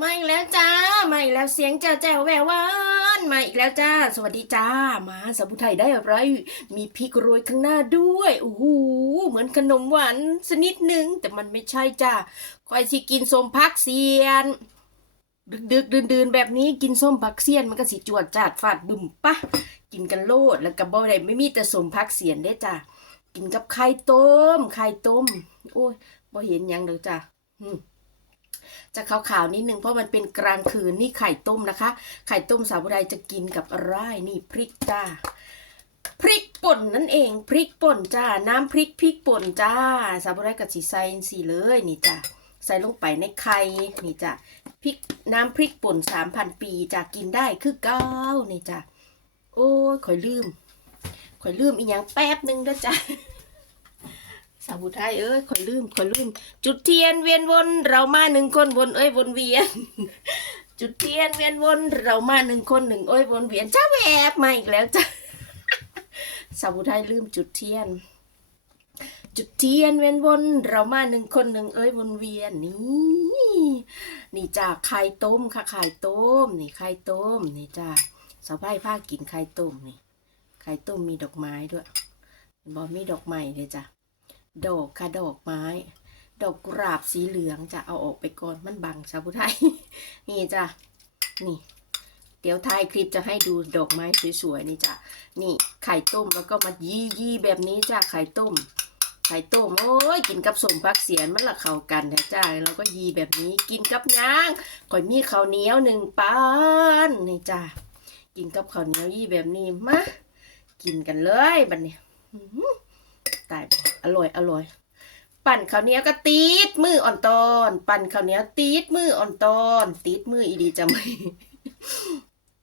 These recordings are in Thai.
มาอีกแล้วจ้า มาอีกแล้วเสียงแจ๋วแจ๋วแหววหวานมาอีกแล้วจ้า สวัสดีจ้า มาสมุไทยได้อะไร มีพริกโรยข้างหน้าด้วยโอ้โหเหมือนขนมหวานสนิดหนึ่งแต่มันไม่ใช่จ้าคอยสิกินส้มพักเสียน ดึกดึกดื่นดื่นๆแบบนี้กินส้มผักเสียนมันก็สิจวดจาดฟาดบึมปะกินกันโลดแล้วก็บบ่ได้ไม่มีแต่ส้มผักเสียนเด้จ้ากินกับไข่ต้มไข่ต้ม โอ้ยบ่เห็นยังเด้อจ้าอืม จะขาวๆนิดนึงเพราะมันเป็นกลางคืนนี่ไข่ต้มนะคะ ไข่ต้มสาวใดจะกินกับอะไรนี่พริกจ้าพริกป่นนั่นเองพริกป่นจ้าน้ำพริกพริกป่นจ้าสาวใดกับสีใส่สีเลยนี่จ้าใส่ลงไปในไข่นี่จ้าพริกน้ำพริกป่นสามพันปีจะกินได้คือเก้านี่จ้าโอ้ยข่อยลืมข่อยลืมอีกอย่างแป๊บหนึงนะจ้า สาวไทยเอ้ยข่อยลืมข่อยลืม จุดเทียนเวียนวนเรามาหนึ่งคนวนเอ้ยวนเวียน จุดเทียนเวียนวนเรามาหนึ่งคนหนึ่งเอ้ยวนเวียนจ้าแหวบมาอีกแล้วจ้าสาวไทยลืมจุดเทียน จุดเทียนเวียนวนเรามาหนึ่งคนหนึ่งเอ้ยวนเวียนนี่นี่จ้าไข่ต้มค่ะไข่ต้มนี่ไข่ต้มนี่จ้าสาวไพ่ผ้ากินไข่ต้มนี่ไข่ต้มมีดอกไม้ด้วยบอมีดอกไม้เลยจ้ะ ดอกค่ะดอกไม้ ดอกกุหลาบสีเหลืองจะเอาออกไปก่อนมันบังชาวพุไทย นี่จ้ะนี่ เดี๋ยวท้ายคลิปจะให้ดูดอกไม้สวยๆนี่จ้ะนี่ไข่ต้มแล้วก็มายี่ยี่แบบนี้จ้ะไข่ต้ม ไข่ต้มโอ้ยกินกับสมพักเสียนมันละเข้ากันนะจ้าเราก็ยีแบบนี้กินกับย่างก่อยมีข้าวเหนียวหนึ่งปานนี่จ้ากินกับข้าวเหนียวยี่แบบนี้มากินกันเลยบัดนี้อื้อหือ ตายอร่อยอร่อย ปั่นข้าวเหนียวก็ตีดมืออ่อนตอน ปั่นข้าวเหนียวตีดมืออ่อนตอนตีดมืออีดีจะไม่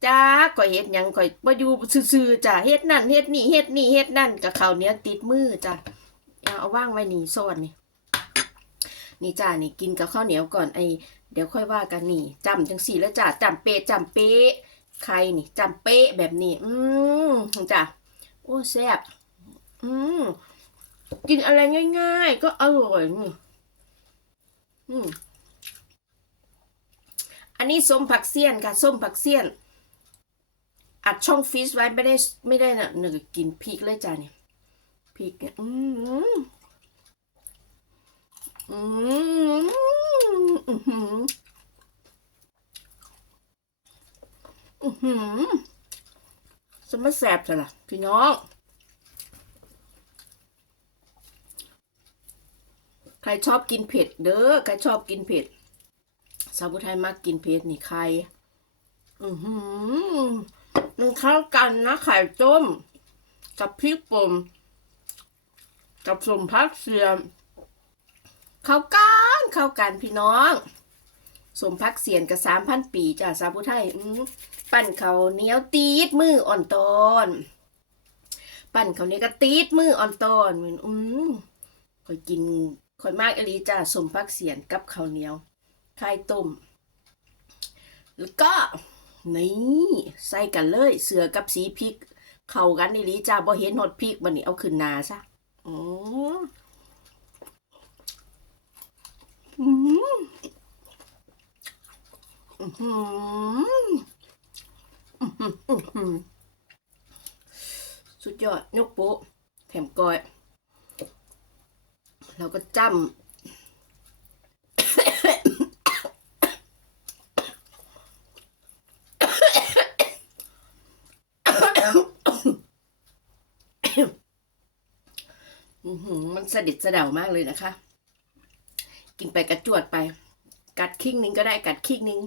จ้าก่อยเฮ็ดยังก่อยบ่อยู่ซื่อๆจ้าเฮ็ดนั่นเฮ็ดนี่เฮ็ดนี่เฮ็ดนั่นกับข้าวเหนียวติดมือจ้าเอาว่างไว้นี่ซ่อนนี่นี่จ้านี่กินกับข้าวเหนียวก่อนไอเดี๋ยวค่อยว่ากันนี่จำจังสี่แล้วจ้าจำเป๊ะจำเป๊ะใครนี่จำเป๊ะแบบนี้ อืมจ้าโอ้แซ่บอืม กินอะไรง่าย ๆ ก็อร่อยอืมอันนี้ส้มผักเสี้ยนค่ะส้มผักเสี้ยน อัดช่องฟิชไว้ไม่ได้ไม่ได้นะหนึ่งกินพริกเลยจ้ะเนี่ยพริกเนี่ยอืมอืมอืมอืมอืมอืมสมัแสบจ้ะล่ะพี่น้อง ใครชอบกินเผ็ดเด้อใครชอบกินเผ็ดสาวผู้ไทยมักกินเผ็ดนี่ใครอือหือมันเข้ากันนะไข่ต้ม กับพริกป่นกับสมพักเสียมเข้ากันเข้ากันพี่น้องสมพักเสียนกับสามพันปีจ้ะสาวผู้ไทยปั่นเขาเนียวตีดมืออ่อนตอนปั่นเขาเนี้ยก็ตีดมืออ่อนตอนเหมือนอืมข่อยกิน ข่อยมากอลีจ้าสมพักเสียนกับข้าวเหนียวไข่ต้ม แล้วก็นี่ใส่กันเลยเสือกับสีพริก เข้ากันอหลีจ้าบ่เห็นหดพริกบัดนี้เอาขึ้นนาซะอืมอืมอื้อหืออื้อหืออื้อหือสุดยอด ยกโป๊ะแถมก้อย เราก็จ้ำมันสดิดสะเดามากเลยนะคะ กินไปกระจวดไป กัดครึ่งหนึงก็ได้กัดครึ่งหนึง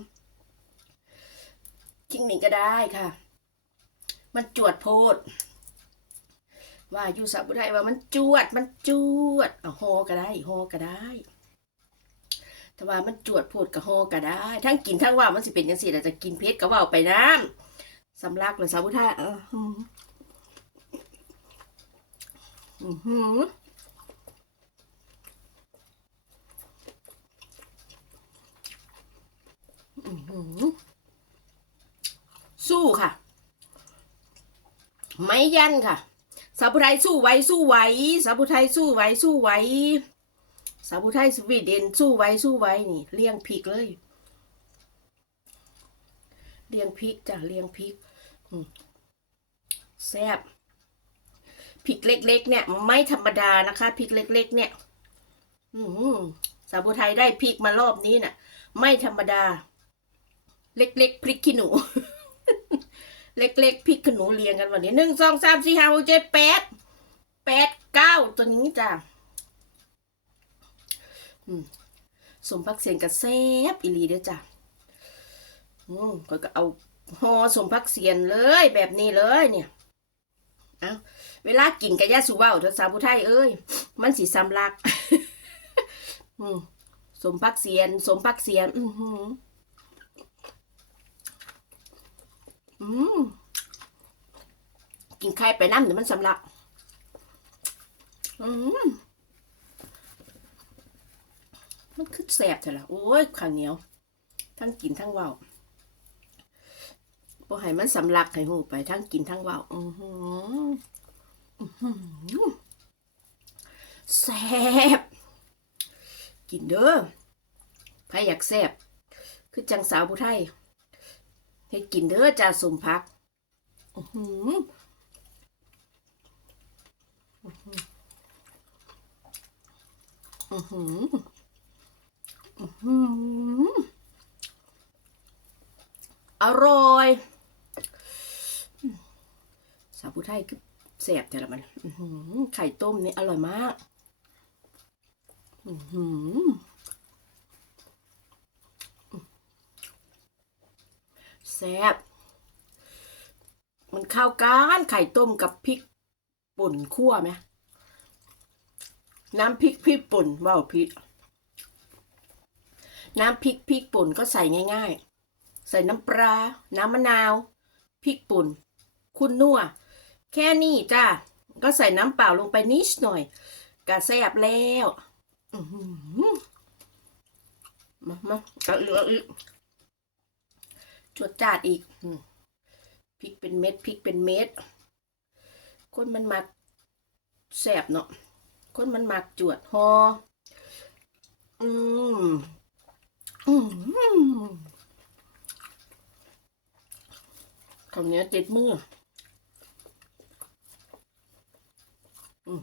ครึ่งหนึงก็ได้ค่ะ มันจวดโพด ว่าอยู่สับบุได้ว่ามันจวดมันจวดเอาโฮก็ได้โฮก็ได้แต่ว่ามันจวดโพดกับโฮก็ได้ ทั้งกินทั้งว่ามันสิเป็นยังสิแต่จะกินเพชรก็ว่าไปน้ำสำลักเลยสับบุท่าเออหืออือหืออื้อหือสู้ค่ะ ไม่ยันค่ะ สาวผู้ไทยสู้ไหวสู้ไหวสาวผู้ไทยสู้ไหวสู้ไหวสาวผู้ไทยสวีเดนสู้ไหวสู้ไหวนี่เลี้ยงพริกเลยเลี้ยงพริกจ้ะเลี้ยงพริกแซ่บพริกเล็ก ๆ เนี่ย ไม่ธรรมดานะคะพริกเล็ก ๆ เนี่ย อืสาวผู้ไทยได้พริกมารอบนี้น่ะ ไม่ธรรมดา เล็ก ๆ พริกขี้หนู เล็กๆพริกขี้หนูเรียงกันวันนี้หนึ่งสองสามสี่ห้าหกเจ็ดแปดแปดเก้าตัวนี้จ้ะสมพักเสียนกับแซบอีลีเด้อจ้ะอืมก็ก็เอาหอสมพักเสียนเลยแบบนี้เลยเนี่ยเอาเวลากินกับยาสูเว้าเถอะสาวผู้ไทยเอ้ย มันสีซ้ำลัก อืมสมพักเสียน สมพักเสียน อือหือ อืมกินไข่ไปน้ำเดี๋ยวมันสำลัก อืมมันคือแสบเถอะล่ะ โอ้ยข้าวเหนียว ทั้งกินทั้งเว้าบ่ให้มันสำลักให้หูไปทั้งกินทั้งเว้าอือหืออื้อหือแสบกินเด้อใครอยากแสบคือจังสาวผู้ไทย ให้กินเด้อจ้าสมพักอือหืออือหืออือหืออร่อย สาวผู้ไทยคือแสบแต่ละมันอือหือไข่ต้มนี่อร่อยมาก อือหือ แซ่บมันเข้ากันไข่ต้มกับพริกป่นคั่วไหมน้ำพริกพริกป่นว่าวพริก น้ำพริกพริกป่นก็ใส่ง่าย ๆ ใส่น้ำปลา น้ำมะนาว พริกป่น คุณนัว แค่นี้จ้า ก็ใส่น้ำเปล่าลงไปนิดหน่อยกะแซ่บแล้ว อื้อหือมามาเอาอีกเอาอีก จวดจาดอีกอพริกเป็นเม็ดพริกเป็นเม็ดคนมันมักแสบเนาะคนมันมักจวดหออืมอืมคำนี้ยติดมอืม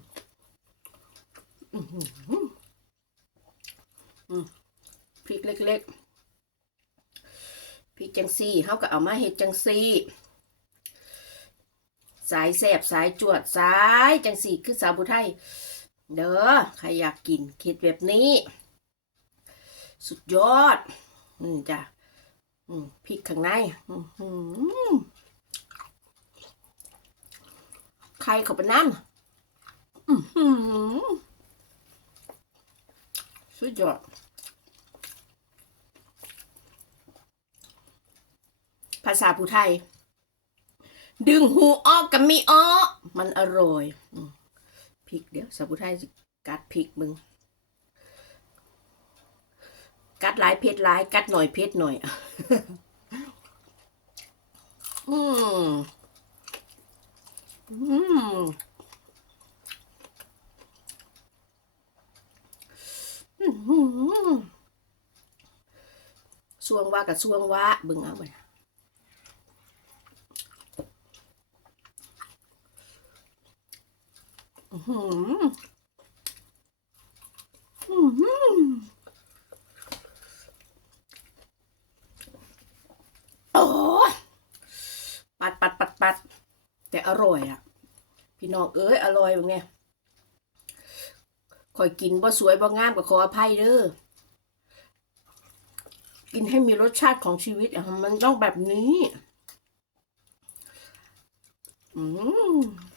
อืมพริกเล็กๆ พริกจัง ซี่เขาก็เอามาเฮ็ดจังซี่สายแสบสายจวดสายจังสี่คือสาวบุไทย เด้อใครอยากกินเค็ดแบบนี้ สุดยอด อืมจ้ะอืมพริกข้างในอือหือใครเขาไปนั่นอือหือสุดยอด ภาษาผู้ไทย ดึงหูออกกับมีอ้อมันอร่อยพริกเดี๋ยวสาวผู้ไทยกัดพริกมึง กัดหลายเผ็ดหลาย กัดหน่อยเผ็ดหน่อยอืมอืมอืมสวงว่ากับสวงว่าบิ่งเอาไป อื้อ หืออื้อหือโอ้ปัดปัดปัดปัดแต่อร่อยอะ พี่น้องเอ้ยอร่อยแบบไงคอยกินบ่สวยบ่งามก็ขออภัยเด้อกินให้มีรสชาติของชีวิตอะมันต้องแบบนี้ อืม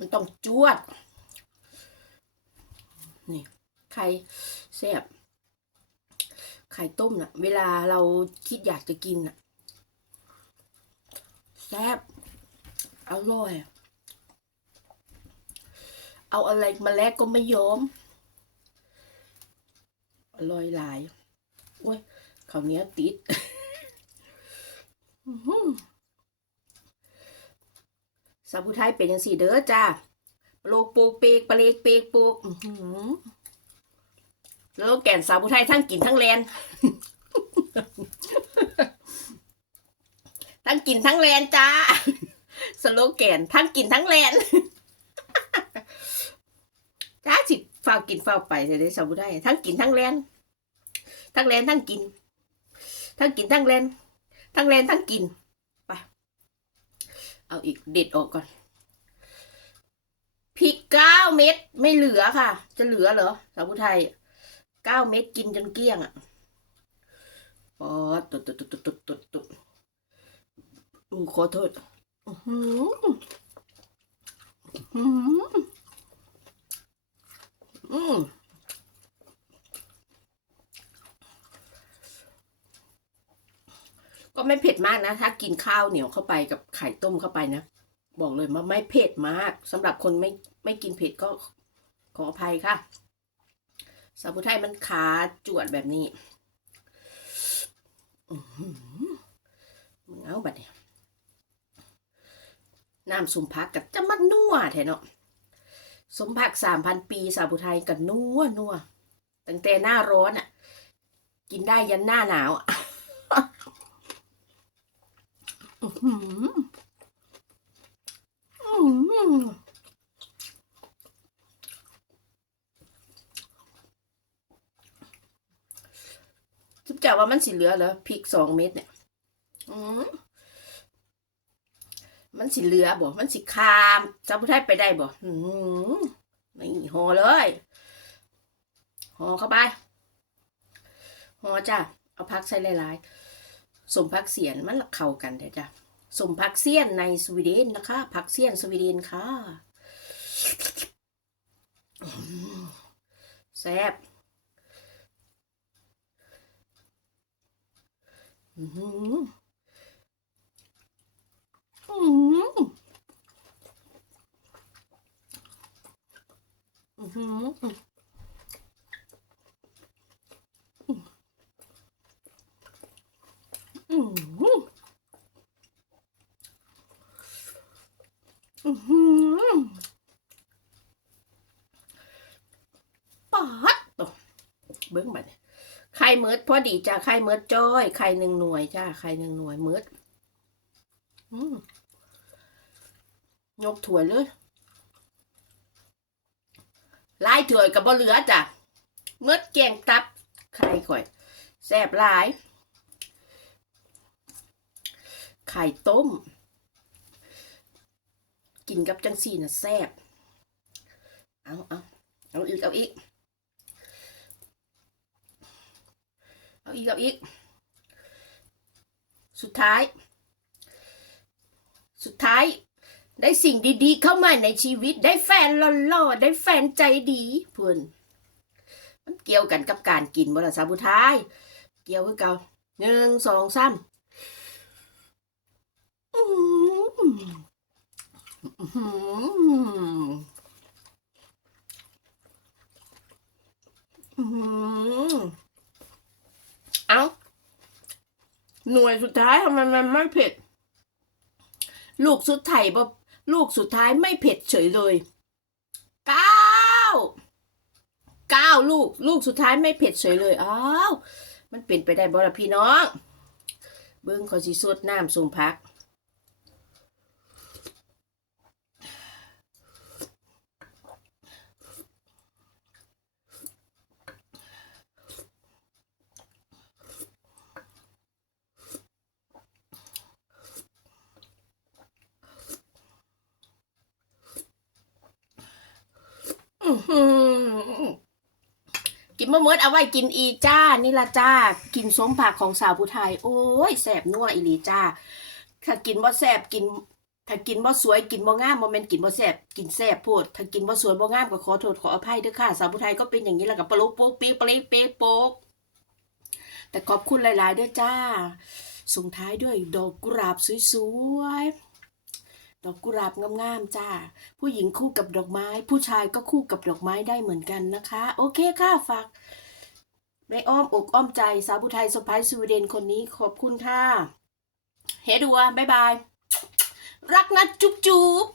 มันต้องจวด นี่ไข่แซ่บไข่ต้มน่ะ เวลาเราคิดอยากจะกินน่ะแซ่บอร่อย เอาอะไรมาแลกก็ไม่ยอม อร่อยหลายโอ้ยข้าวเหนียวติด อื้อหือ สาวผู้ไทยเป็นยังสี่เด้อจ้าปลูกปลูกเปกปลาเลกเปกปลูกแล้วแก่นสาวผู้ไทยทั้งกินทั้งแลนทั้งกินทั้งแลนจ้าสโลแกนทั้งกินทั้งแลนจ้าสิเฝ้ากินเฝ้าไปจะได้สมุได้ทั้งกินทั้งแลนทั้งแลนทั้งกิน ทั้งกินทั้งแลนทั้งแลนทั้งกิน เอาอีกเด็ดออกก่อนพริกเก้าเม็ดไม่เหลือค่ะ จะเหลือเหรอสาวผู้ไทยเก้าเม็ดกินจนเกลี้ยงอะปอตุดตุดตุดตุดตุดตุดตุดอู้ขอโทษอื้อหืออื้อหืออืม ก็ไม่เผ็ดมากนะ ถ้ากินข้าวเหนียวเข้าไปกับไข่ต้มเข้าไปนะ บอกเลยว่าไม่เผ็ดมากสำหรับคนไม่ไม่กินเผ็ดก็ขออภัยค่ะสาวผู้ไทยมันขาจวดแบบนี้หือมึงเอาบัดเนี่ยน้ำสุมพักกับจะมันนัวแท้เนาะสมพักสามพันปีสาวผู้ไทยกับนัวนัวตั้งแต่หน้าร้อนอะ กินได้ยันหน้าหนาวอะ อื้อหืออื้อหือ จุ๊บจ๋าว่ามันสิเหลือเหรอพริกสองเม็ดเนี่ยอืมมันสิเหลือบ่ มันสิคามจำผู้ไทยไปได้บ่อืมนี่ห่อเลยห่อเข้าไปห่อจ้ะเอาพักใส่หลายๆ สมพักเสียนมันละเข้ากันเด้อจ้ะสมพักเสียนในสวีเดนนะคะ พักเสียนสวีเดนค่ะแซ่บอือหืออืมอือหืออือหืออือหือปาดตัวเบิ้งบัดนี้ไข่เมิดพอดีจ้าไข่เมิดจ้อยไข่หนึ่งหน่วยจ้าไข่หนึ่งหน่วยเมิดอืมยกถั่วเลยลายถั่วกับบ่เหลือจ้ะเมิดแกงตับไข่ข่อยแซ่บหลาย ไข่ต้ม กินกับจังสี่น่ะแซ่บเอาเอาเอาอีกเอาอีก เอาอีกเอาอีก สุดท้าย สุดท้าย ได้สิ่งดีๆ เข้ามาในชีวิต ได้แฟนหล่อๆ ได้แฟนใจดีเพื่อนมันเกี่ยวกันกับการกินบ่ล่ะสาวผู้ท้าย เกี่ยวคือเก่าหนึ่งสองสามอืมอื้อหืออื้อหือ เอาหน่วยสุดท้ายทำไมมันไม่เผ็ด ลูกสุดท้ายบ่ลูกสุดท้ายไม่เผ็ดเฉยเลยเก้าเก้าลูก ลูกสุดท้ายไม่เผ็ดเฉยเลยอ้าวมันเป็นไปได้บ่ล่ะพี่น้อง เบิ้งขอสิสดน้ำส้มพัก อื้อหือ กินมะเมิดเอาไว้กินอีจ้า นี่ละจ้า กินสมผักของสาวผู้ไทย โอ้ยแสบนัวอีหลีจ้า ถ้ากินบ่แสบกิน ถ้ากินบ่สวยกินบ่งามบ่แม่นกินบ่แสบกินแสบโพดถ้ากินบ่สวยบ่งามก็ขอโทษขออภัยเด้อค่ะ สาวผู้ไทยก็เป็นอย่างนี้แหละกับปลุกโป๊กปี๊ปลี๊กปี๊โป๊กแต่ขอบคุณหลาย ๆ ด้วยจ้าส่งท้ายด้วยดอกกุหลาบสวย ๆ ดอกกุหลาบงามๆจ้า ผู้หญิงคู่กับดอกไม้ ผู้ชายก็คู่กับดอกไม้ได้เหมือนกันนะคะ โอเคค่ะฝากในอ้อมอกอ้อมใจสาวผู้ไทยสไปซ์สวีเดนคนนี้ขอบคุณค่ะ เฮดัว บ๊ายบาย รักนะจุ๊บจุ๊บ